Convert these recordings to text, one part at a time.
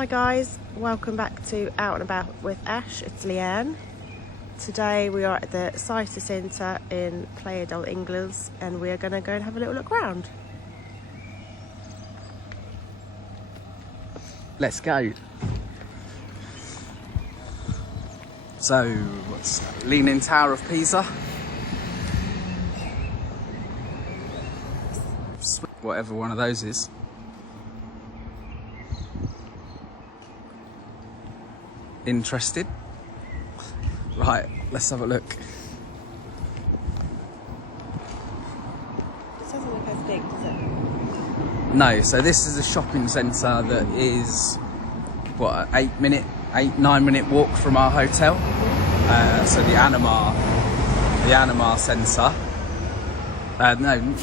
Hi guys, welcome back to Out and About with Ash. It's Leanne. Today we are at the Cita Centre in Playa Del Inglés and we are going to go and have a little look around. Let's go. So, what's that? Leaning Tower of Pisa? Whatever one of those is. Interested? Right, let's have a look. It doesn't look as big, does it? No, so this is a shopping centre that is, what, an 9 minute walk from our hotel. So the Anamar Centre. No, not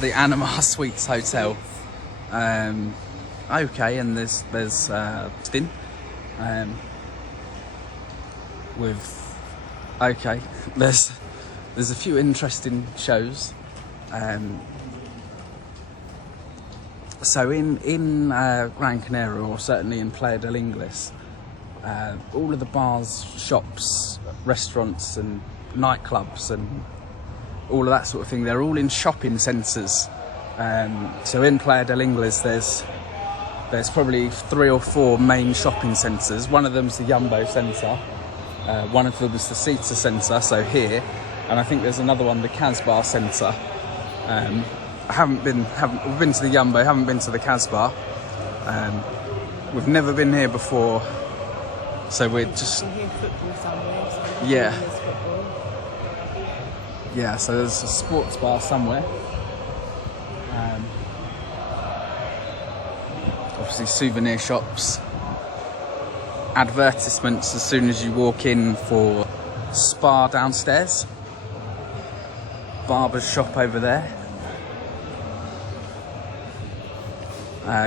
the Anamar Suites Hotel. Okay, and there's Spin. There's a few interesting shows. So in Gran Canaria, or certainly in Playa Del Inglés, all of the bars, shops, restaurants and nightclubs and all of that sort of thing, they're all in shopping centres. So in Playa Del Inglés there's probably 3 or 4 main shopping centres. One of them's the Yumbo Centre, one of them is the Cita Centre, so here, and I think there's another one, the Spar Centre. We've been to the Yumbo, haven't been to the Spar. We've never been here before, so we're just... You can hear football somewhere. So yeah. Yeah, so there's a sports bar somewhere. Obviously souvenir shops. Advertisements as soon as you walk in for Spar downstairs. Barber's shop over there.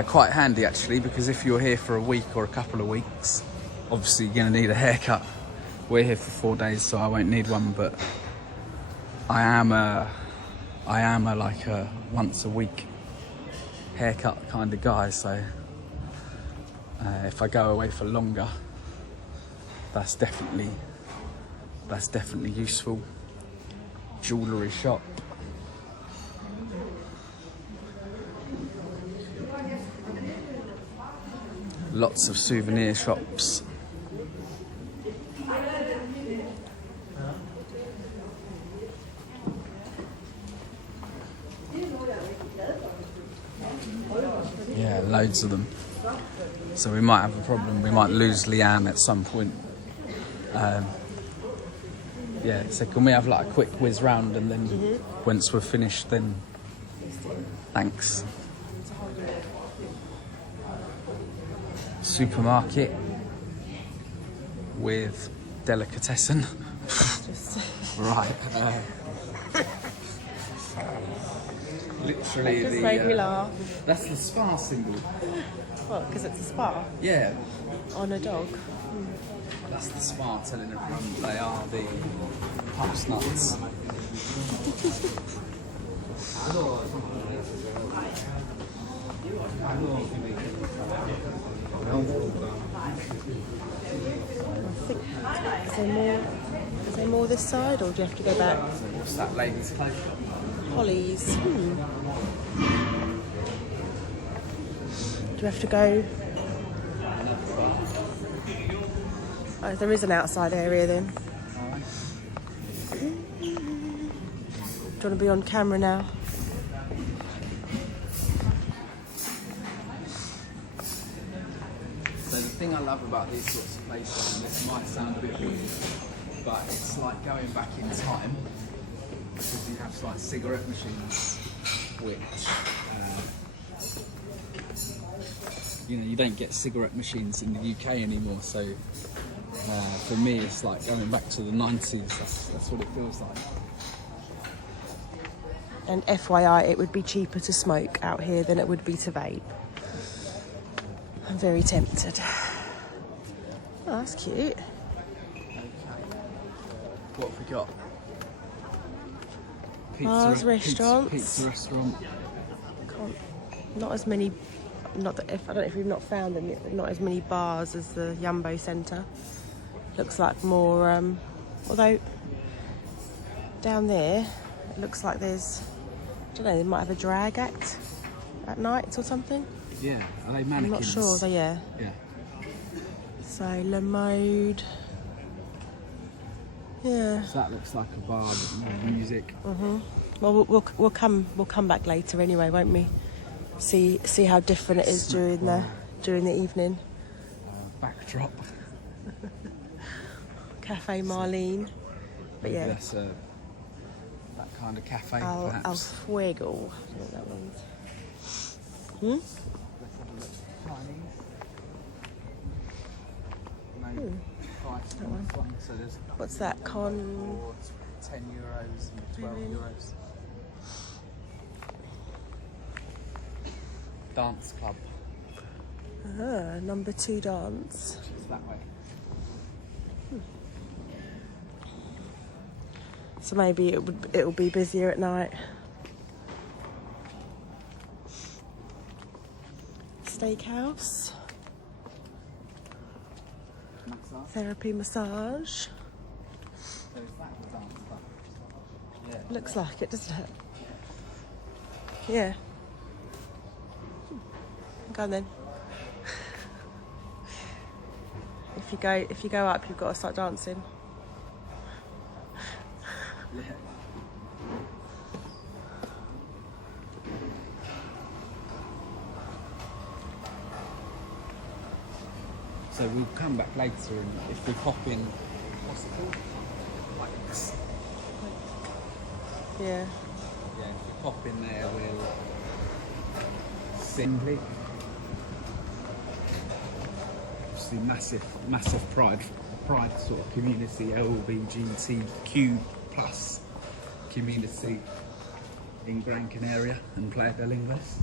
Quite handy actually, because if you're here for a week or a couple of weeks, obviously you're going to need a haircut. We're here for 4 days, so I won't need one, but I am a like a once a week haircut kind of guy, so if I go away for longer, that's definitely useful. Jewellery shop. Lots of souvenir shops. Yeah, loads of them. So we might have a problem. We might lose Leanne at some point. Yeah, so can we have like a quick whiz round and then once we're finished, then thanks. Supermarket with delicatessen. Right. Literally Just made me laugh. That's the Spar symbol. What, because it's a spa? Yeah. On a dog? That's the Spar telling everyone they are the pups nuts. Is there more this side, or do you have to go back? What's that ladies' clothes shop? Hollies. Do we have to go? Oh, there is an outside area then. Do you want to be on camera now? So the thing I love about these sorts of places, and this might sound a bit weird, but it's like going back in time, because you have like cigarette machines, which you don't get cigarette machines in the UK anymore. So for me, it's like going back to the 90s. That's what it feels like. And FYI, it would be cheaper to smoke out here than it would be to vape. I'm very tempted. Oh, that's cute. Okay. What have we got? Bars, restaurants. Pizza restaurant. Not as many not that if I don't know if you've not found them yet, not as many bars as the Yumbo Centre. Looks like more, although down there it looks like there's, I don't know, they might have a drag act at night or something. Yeah, are they mannequins? I'm not sure. They Yeah. So Le Mode. Yeah. So that looks like a bar with more music. Well, we'll come back later anyway, won't we? See how different it is during the evening. Backdrop. Cafe Marlene. But Maybe yeah. that's that kind of cafe. Al perhaps. Fuego. I don't know what that means. Let's have a look. Chinese. No, price on this one. So there's What's that? Con. €10 and €12. Dance club. Number 2 dance. It's that way. So maybe it'll be busier at night. Steakhouse. Massage. Therapy massage. So is that the dance club? Yeah. Looks like it, doesn't it? Yeah. Go on then. If you go up, you've got to start dancing. Yeah. So we'll come back later, and if we pop in, what's it called? Likes. Yeah. Yeah, if we pop in there, we'll singly. Obviously, massive pride sort of community, LGBTQ plus community in Gran Canaria and Playa Del Inglés.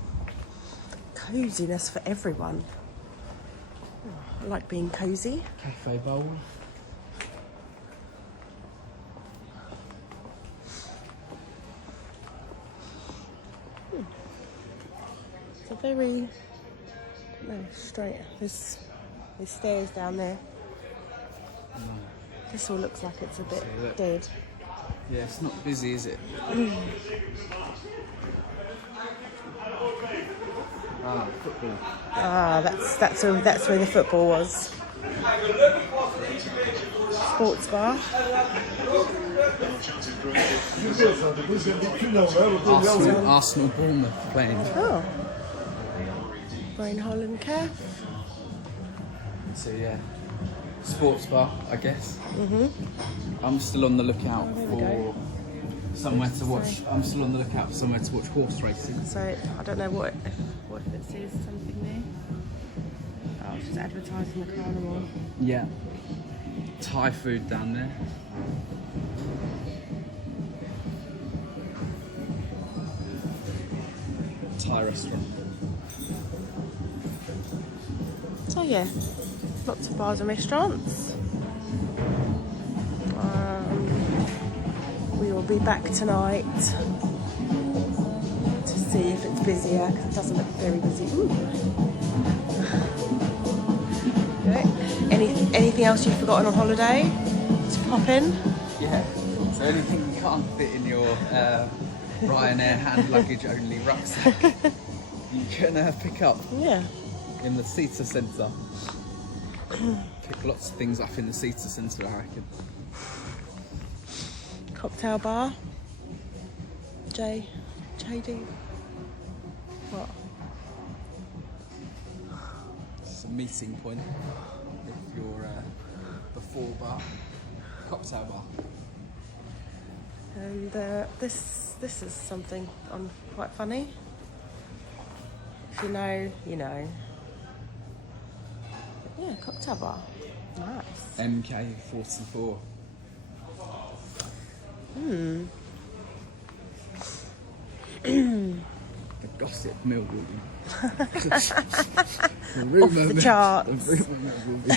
Coziness for everyone. I like being cosy. Cafe bowl. It's a very straight. There's stairs down there. This all looks like it's a bit dead. Yeah, it's not busy, is it? Football. That's where the football was. Sports bar. Arsenal Bournemouth playing. Oh. Brain Holland Cafe. So yeah, sports bar, I guess. I'm still on the lookout for somewhere to watch. I'm still on the lookout for somewhere to watch horse racing. So I don't know what if it says something there. Oh, it's just advertising the carnival. Yeah. Thai food down there. Thai restaurant. So yeah, lots of bars and restaurants. We will be back tonight to see if it's busier, because it doesn't look very busy. Ooh. Okay. Anything else you've forgotten on holiday to pop in? Yeah. So anything you can't fit in your Ryanair hand luggage only rucksack, you can pick up. Yeah. In the Cita Centre. Pick lots of things up in the Cita Centre, I reckon. Cocktail bar. JD. What? It's a meeting point if you're before bar. Cocktail bar. And this is something quite funny. If you know, you know. Yeah, cocktail bar. Nice. MK44. The gossip mill will be. The rumour the mill- charts. The rumour mill will be.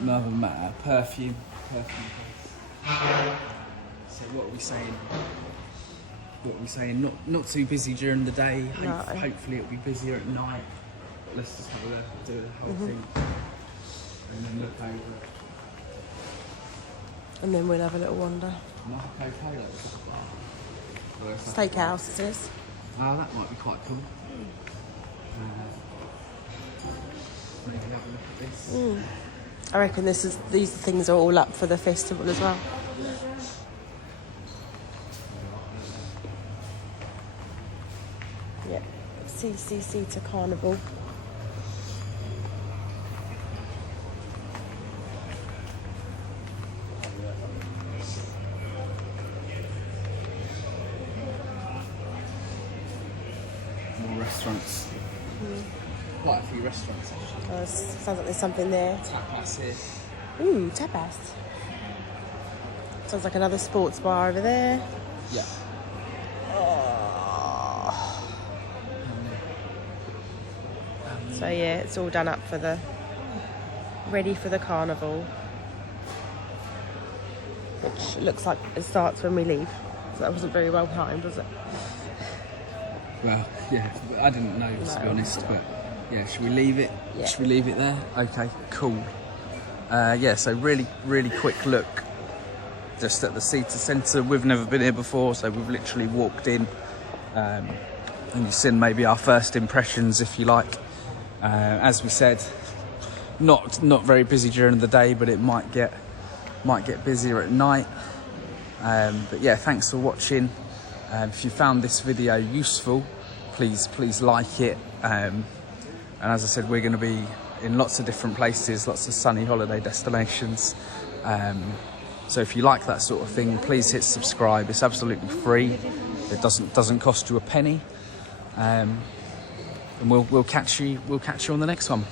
Another matter. Perfume. So what are we saying? Not too busy during the day. No. Hopefully it'll be busier at night. Let's just have do the whole thing and then look over. And then we'll have a little wander. Steakhouse, it is. Oh, that might be quite cool. Maybe have a look at this. I reckon these things are all up for the festival as well. Yeah, Cita Carnival. More restaurants. Quite a few restaurants actually. Sounds like there's something there. Tapas here. Ooh, tapas. Sounds like another sports bar over there. Yeah. Oh. So yeah, it's all done up for ready for the carnival, which looks like it starts when we leave. So that wasn't very well timed, was it? Well, yeah, I didn't know to be honest, but yeah, should we leave it? Yeah. Should we leave it there? Okay, cool. Yeah, so really quick look just at the Cita Centre. We've never been here before, so we've literally walked in and you've seen maybe our first impressions, if you like. As we said, not very busy during the day, but it might get busier at night. But yeah, thanks for watching. If you found this video useful, please like it. And as I said, we're going to be in lots of different places, lots of sunny holiday destinations. So if you like that sort of thing, please hit subscribe. It's absolutely free. It doesn't cost you a penny. And we'll catch you on the next one.